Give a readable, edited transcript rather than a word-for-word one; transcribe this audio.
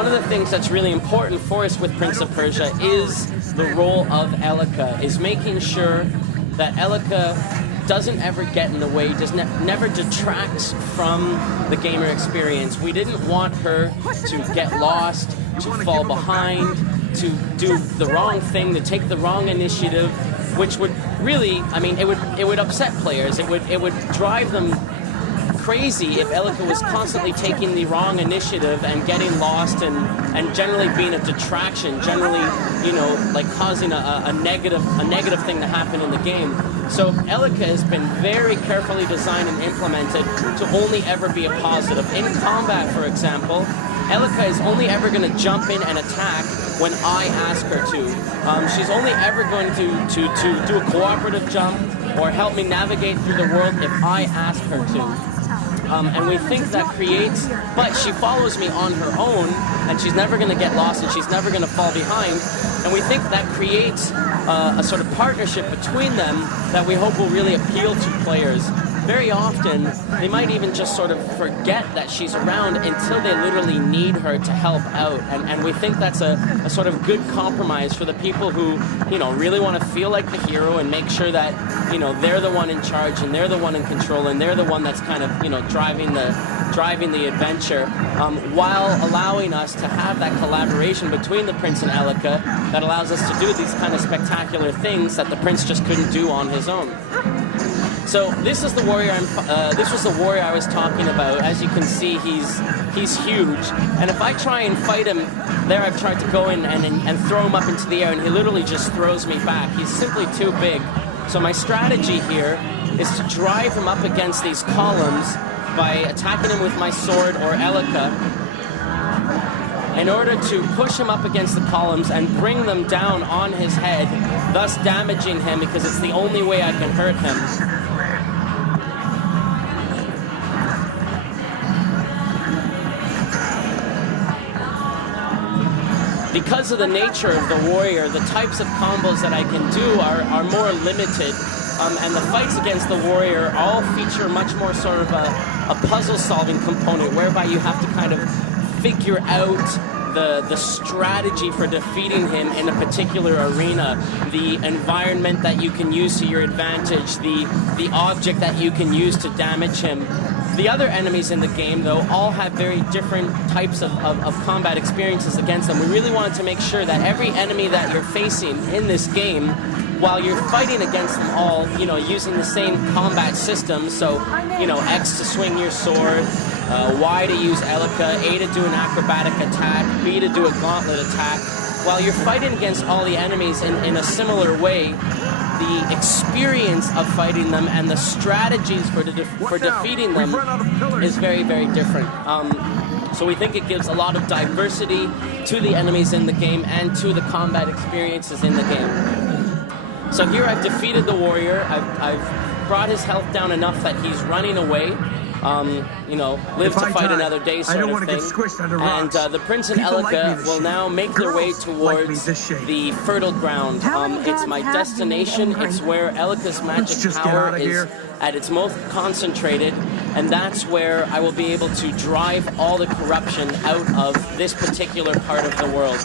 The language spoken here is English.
one of the things that's really important for us with Prince of Persia is the role of Elika, is making sure that Elika doesn't ever get in the way, never detracts from the gamer experience. We didn't want her to get lost, to fall behind, to do the wrong thing, to take the wrong initiative, which would really, I mean, it would upset players. It would drive them crazy if Elika was constantly taking the wrong initiative and getting lost and generally being a detraction, generally, you know, like causing a negative thing to happen in the game. So Elika has been very carefully designed and implemented to only ever be a positive. In combat, for example, Elika is only ever going to jump in and attack when I ask her to. She's only ever going to do a cooperative jump or help me navigate through the world if I ask her to. And we think that creates, but she follows me on her own, and she's never going to get lost, and she's never going to fall behind. And we think that creates a sort of partnership between them that we hope will really appeal to players. Very often, they might even just sort of forget that she's around until they literally need her to help out. And we think that's a sort of good compromise for the people who, you know, really want to feel like the hero and make sure that, you know, they're the one in charge and they're the one in control and they're the one that's kind of, you know, driving the adventure, while allowing us to have that collaboration between the Prince and Elika that allows us to do these kind of spectacular things that the Prince just couldn't do on his own. So this is the warrior. This was the warrior I was talking about. As you can see, he's huge. And if I try and fight him, there I've tried to go in and throw him up into the air, and he literally just throws me back. He's simply too big. So my strategy here is to drive him up against these columns by attacking him with my sword or Elika, in order to push him up against the columns and bring them down on his head, thus damaging him because it's the only way I can hurt him. Because of the nature of the warrior, the types of combos that I can do are more limited, and the fights against the warrior all feature much more sort of a puzzle-solving component, whereby you have to kind of figure out the strategy for defeating him in a particular arena, the environment that you can use to your advantage, the object that you can use to damage him. The other enemies in the game, though, all have very different types of combat experiences against them. We really wanted to make sure that every enemy that you're facing in this game, while you're fighting against them all, you know, using the same combat system, so, you know, X to swing your sword, Y to use Elika, A to do an acrobatic attack, B to do a gauntlet attack, while you're fighting against all the enemies in a similar way, the experience of fighting them and the strategies for defeating them is very, very different. So we think it gives a lot of diversity to the enemies in the game and to the combat experiences in the game. So here I've defeated the warrior. I've brought his health down enough that he's running away. You know, live to fight another day sort of thing. And the Prince and Elika will now make their way towards the Fertile Ground. It's my destination. It's where Elika's magic power is at its most concentrated, and that's where I will be able to drive all the corruption out of this particular part of the world.